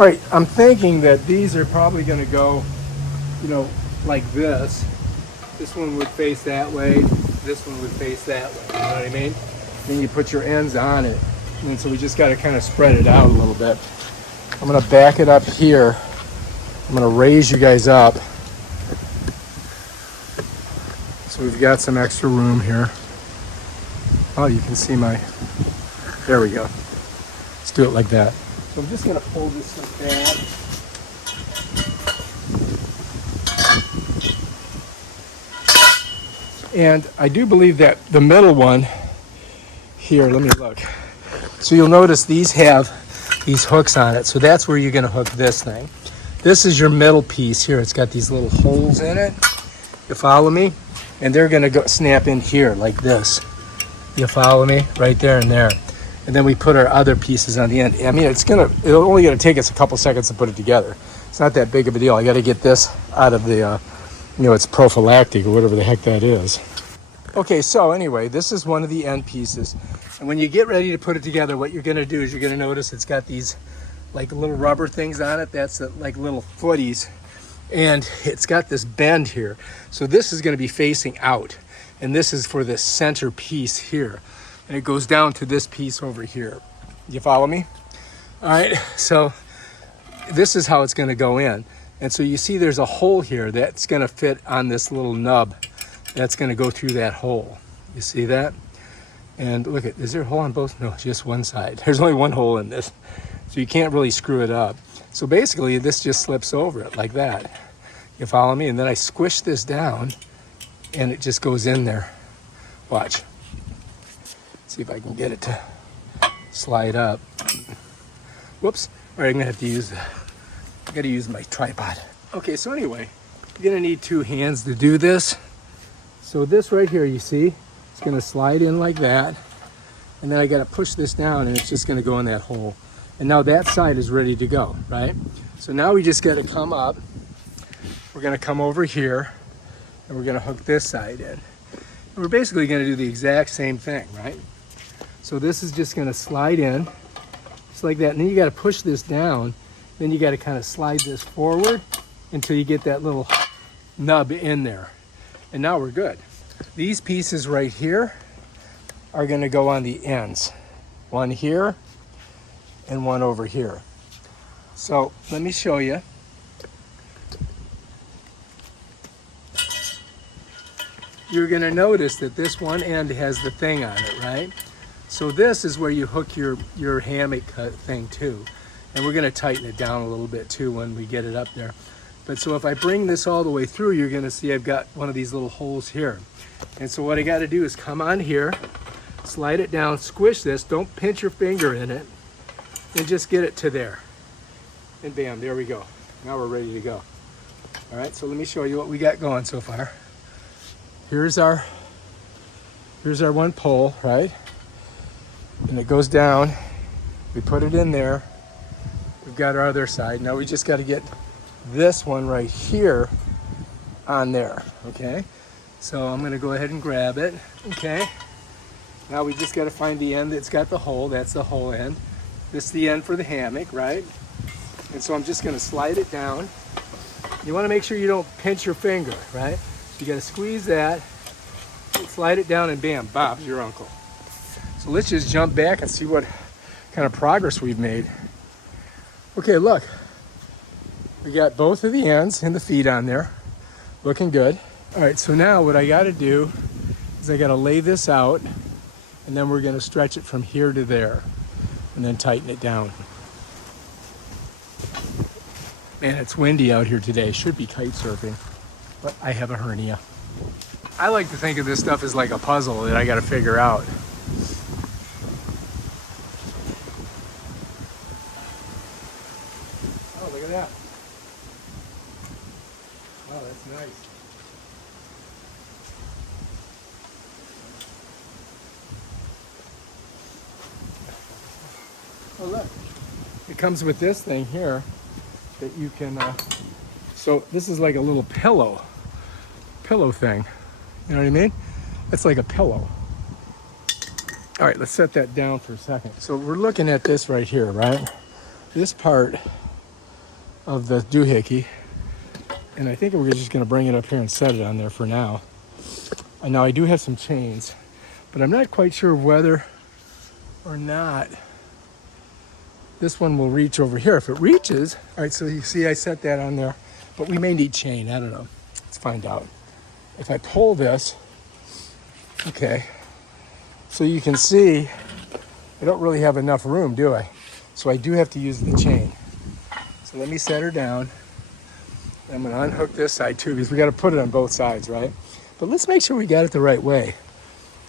All right, I'm thinking that these are probably going to go, you know, like this. This one would face that way. This one would face that way. You know what I mean? Then you put your ends on it. And so we just got to kind of spread it out a little bit. I'm going to back it up here. I'm going to raise you guys up. So we've got some extra room here. Oh, you can see my, there we go. Let's do it like that. So I'm just going to pull this stuff back. And I do believe that the middle one here, let me look. So you'll notice these have these hooks on it. So that's where you're going to hook this thing. This is your middle piece here. It's got these little holes in it. You follow me? And they're going to go snap in here like this. You follow me? Right there and there. And then we put our other pieces on the end. I mean, it's only going to take us a couple seconds to put it together. It's not that big of a deal. I got to get this out of the, it's prophylactic or whatever the heck that is. Okay, so anyway, this is one of the end pieces. And when you get ready to put it together, what you're going to do is you're going to notice it's got these like little rubber things on it. That's like little footies. And it's got this bend here. So this is going to be facing out. And this is for this center piece here. And it goes down to this piece over here. You follow me? All right, so this is how it's going to go in. And so you see there's a hole here that's going to fit on this little nub. That's going to go through that hole. You see that? And look at, is there a hole on both? No, just one side. There's only one hole in this. So you can't really screw it up. So basically this just slips over it like that. You follow me? And then I squish this down and it just goes in there. Watch. See if I can get it to slide up. Whoops. All right, I'm gonna have to use I gotta use my tripod. Okay, so anyway, you're gonna need two hands to do this. So this right here, you see, it's gonna slide in like that. And then I gotta push this down and it's just gonna go in that hole. And now that side is ready to go, right? So now we just gotta come up. We're gonna come over here and we're gonna hook this side in. And we're basically gonna do the exact same thing, right? So this is just gonna slide in, just like that. And then you gotta push this down. Then you gotta kind of slide this forward until you get that little nub in there. And now we're good. These pieces right here are gonna go on the ends. One here and one over here. So let me show you. You're gonna notice that this one end has the thing on it, right? So this is where you hook your hammock thing too. And we're gonna tighten it down a little bit too when we get it up there. But so if I bring this all the way through, you're gonna see I've got one of these little holes here. And so what I gotta do is come on here, slide it down, squish this, don't pinch your finger in it, and just get it to there. And bam, there we go. Now we're ready to go. All right, so let me show you what we got going so far. Here's our one pole, right? And it goes down. We put it in there. We've got our other side. Now we just got to get this one right here on there, okay? So I'm going to go ahead and grab it, okay? Now we just got to find the end that's got the hole. That's the hole end. This is the end for the hammock, right? And so I'm just going to slide it down. You want to make sure you don't pinch your finger, right? So you got to squeeze that, slide it down, and bam, Bob's your uncle. So let's just jump back and see what kind of progress we've made. Okay, look. We got both of the ends and the feet on there. Looking good. All right, so now what I got to do is I got to lay this out, and then we're going to stretch it from here to there, and then tighten it down. Man, it's windy out here today. Should be kite surfing, but I have a hernia. I like to think of this stuff as like a puzzle that I got to figure out. Oh, look at that. Oh, that's nice. Oh, look. It comes with this thing here that you can, so this is like a little pillow thing. You know what I mean? It's like a pillow. All right, let's set that down for a second. So we're looking at this right here, right? This part of the doohickey. And I think we're just going to bring it up here and set it on there for now. And now I do have some chains, but I'm not quite sure whether or not this one will reach over here. If it reaches, all right, so you see I set that on there, but we may need chain, I don't know. Let's find out. If I pull this, okay, so you can see I don't really have enough room, do I? So I do have to use the chain. So let me set her down. I'm gonna unhook this side too, because we gotta put it on both sides, right? But let's make sure we got it the right way.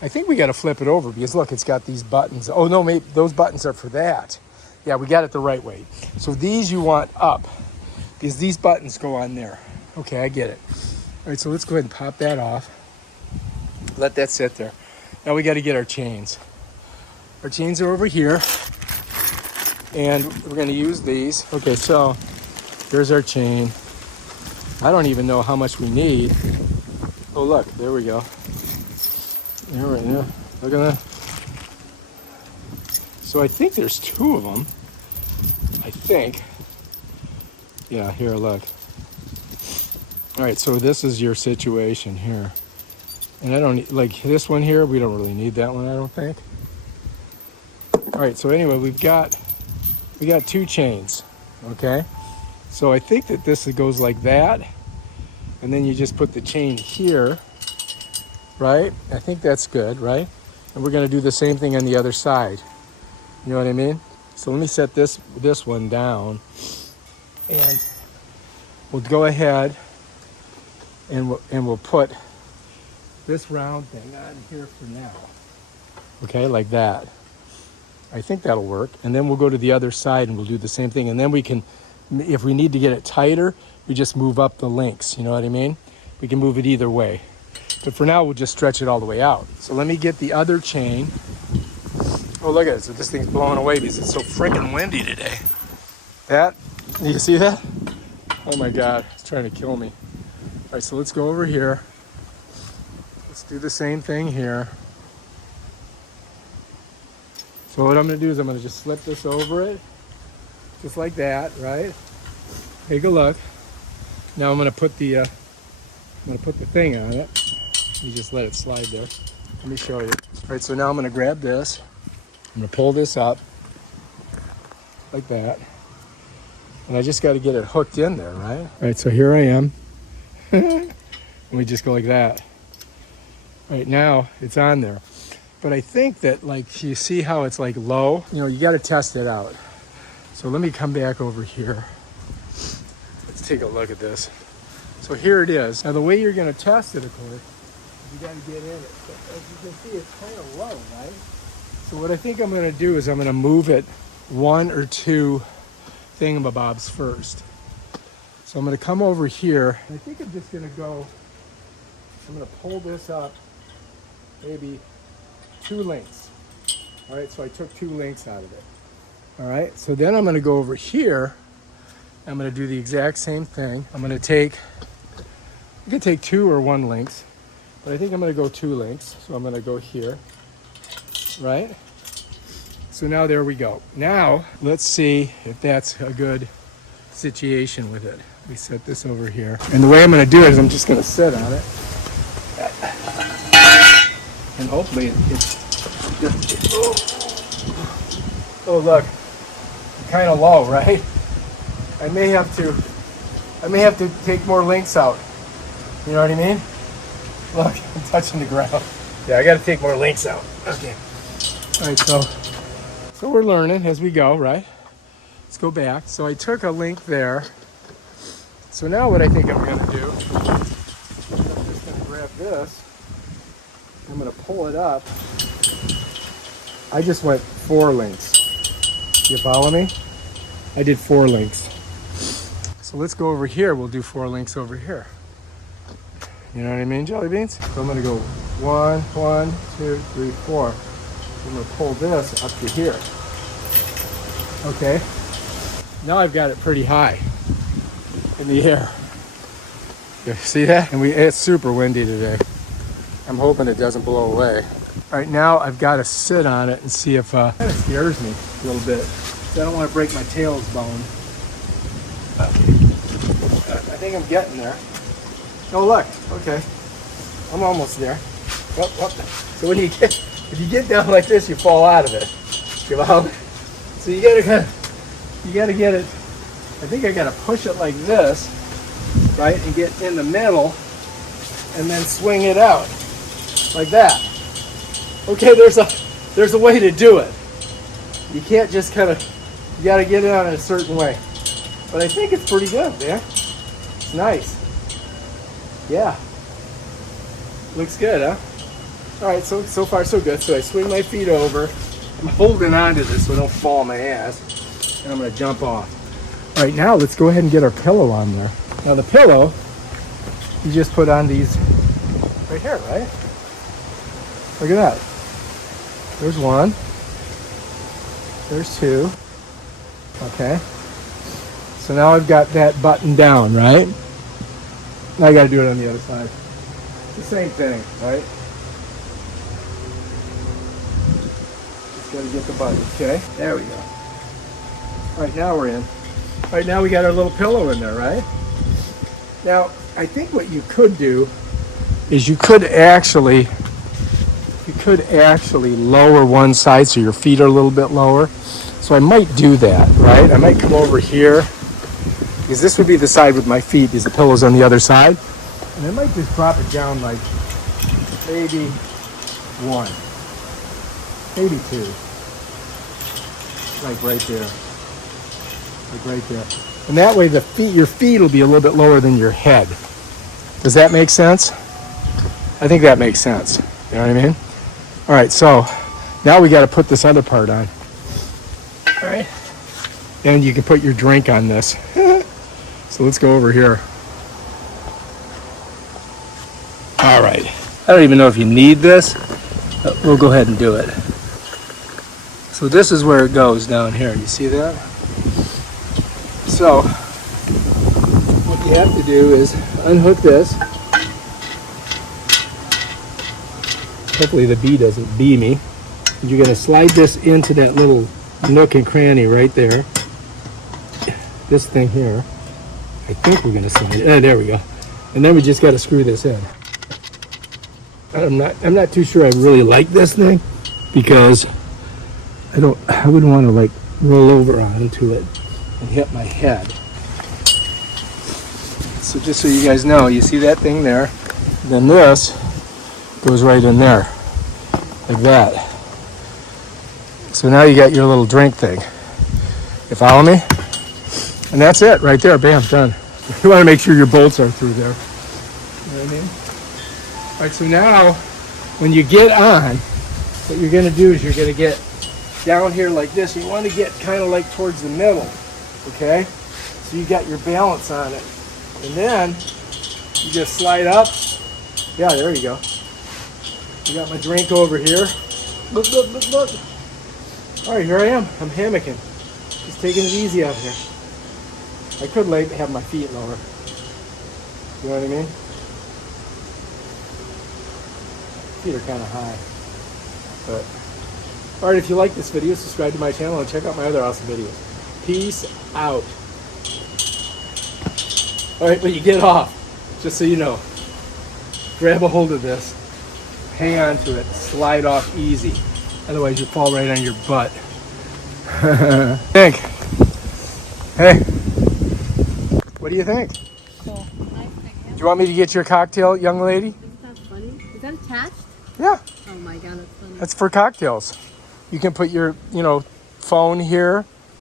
I think we gotta flip it over because look, it's got these buttons. Oh no, maybe those buttons are for that. Yeah, we got it the right way. So these you want up because these buttons go on there. Okay, I get it. All right, so let's go ahead and pop that off. Let that sit there. Now we gotta get our chains. Our chains are over here. And we're gonna use these. Okay, so here's our chain. I don't even know how much we need. Oh look, there we go. There we go. Look at that. So I think there's 2 of them. I think. Yeah, here, look. All right, so this is your situation here. And I don't, like this one here, we don't really need that one, I don't think. All right, so anyway, we got 2 chains, okay? So I think that this goes like that. And then you just put the chain here, right? I think that's good, right? And we're gonna do the same thing on the other side. You know what I mean? So let me set this one down, and we'll go ahead and we'll put this round thing on here for now. Okay, like that. I think that'll work. And then we'll go to the other side and we'll do the same thing. And then we can, if we need to get it tighter, we just move up the links. You know what I mean? We can move it either way. But for now, we'll just stretch it all the way out. So let me get the other chain. Oh, look at it. So this thing's blowing away because it's so freaking windy today. That, you see that? Oh my God, it's trying to kill me. All right, so let's go over here. Let's do the same thing here. So what I'm gonna do is I'm gonna just slip this over it, just like that, right? Take a look. Now I'm gonna put the thing on it. You just let it slide there. Let me show you. All right, so now I'm gonna grab this. I'm gonna pull this up like that. And I just gotta get it hooked in there, right? All right, so here I am. And we just go like that. All right, now it's on there. But I think that, like, you see how it's like low? You know, you gotta test it out. So let me come back over here. Let's take a look at this. So here it is. Now the way you're gonna test it, of course, you gotta get in it. But as you can see, it's kind of low, right? So what I think I'm gonna do is I'm gonna move it 1 or 2 thingamabobs first. So I'm gonna come over here. I think I'm just gonna go, I'm gonna pull this up maybe 2 links. All right, so I took 2 links out of it. All right, so then I'm gonna go over here. I'm gonna do the exact same thing. I'm gonna take, you can take 2 or 1 links, but I think I'm gonna go 2 links. So I'm gonna go here, right? So now there we go. Now, let's see if that's a good situation with it. We set this over here. And the way I'm gonna do it is I'm just gonna sit on it. And hopefully it's just, oh look, kind of low, right? I may have to take more links out. You know what I mean? Look, I'm touching the ground. Yeah, I got to take more links out. Okay. All right, so we're learning as we go, right? Let's go back. So I took a link there. So now what I think I'm going to do is I'm just going to grab this. I'm going to pull it up. I just went 4 links. You follow me? I did 4 links. So let's go over here. We'll do 4 links over here. You know what I mean, jelly beans? So I'm gonna go 1, 2, 3, 4. I'm gonna pull this up to here. Okay. Now I've got it pretty high in the air. You see that? And it's super windy today. I'm hoping it doesn't blow away. All right, now I've got to sit on it and see if, kind of scares me a little bit. I don't want to break my tail's bone. I think I'm getting there. Oh, look. Okay. I'm almost there. So when if you get down like this, you fall out of it. You know? So you gotta get it. I think I gotta push it like this, right, and get in the middle, and then swing it out like that. Okay, there's a way to do it. You can't just you gotta get it on in a certain way. But I think it's pretty good, man. It's nice. Yeah. Looks good, huh? All right, so far so good. So I swing my feet over. I'm holding on to this so I don't fall on my ass. And I'm gonna jump off. All right, now let's go ahead and get our pillow on there. Now the pillow, you just put on these right here, right? Look at that. There's one. There's two. Okay. So now I've got that button down, right? Now I gotta do it on the other side. It's the same thing, right? Just gotta get the button, okay? There we go. All right, now we're in. All right, now we got our little pillow in there, right? Now, I think what you could do is you could actually lower one side so your feet are a little bit lower. So I might do that, right? I might come over here because this would be the side with my feet because the pillow's on the other side. And I might just drop it down like maybe one, maybe two, like right there, like right there. And that way your feet will be a little bit lower than your head. Does that make sense? I think that makes sense. You know what I mean? All right, so now we got to put this other part on. All right. And you can put your drink on this. So let's go over here. All right. I don't even know if you need this, but we'll go ahead and do it. So this is where it goes down here. You see that? So what you have to do is unhook this. Hopefully the bee doesn't bee me. You're going to slide this into that little nook and cranny right there. This thing here. I think we're going to slide it. There we go. And then we just got to screw this in. I'm not too sure I really like this thing because I wouldn't want to like roll over onto it and hit my head. So just so you guys know, you see that thing there? Then this goes right in there, like that. So now you got your little drink thing. You follow me? And that's it, right there, bam, done. You want to make sure your bolts are through there. You know what I mean? All right, so now, when you get on, what you're gonna do is you're gonna get down here like this. You want to get kind of like towards the middle, okay? So you got your balance on it. And then, you just slide up. Yeah, there you go. I got my drink over here. Look. All right, here I am. I'm hammocking. Just taking it easy out here. I could have my feet lower. You know what I mean? Feet are kind of high. But, all right, if you like this video, subscribe to my channel and check out my other awesome videos. Peace out. All right, when you get off, just so you know, grab a hold of this. Hang on to it, slide off easy. Otherwise you'll fall right on your butt. Think. Hey, what do you think? Cool. Nice thing. Do you want me to get your cocktail, young lady? Isn't that funny? Is that attached? Yeah. Oh my god, that's funny. That's for cocktails. You can put your, phone here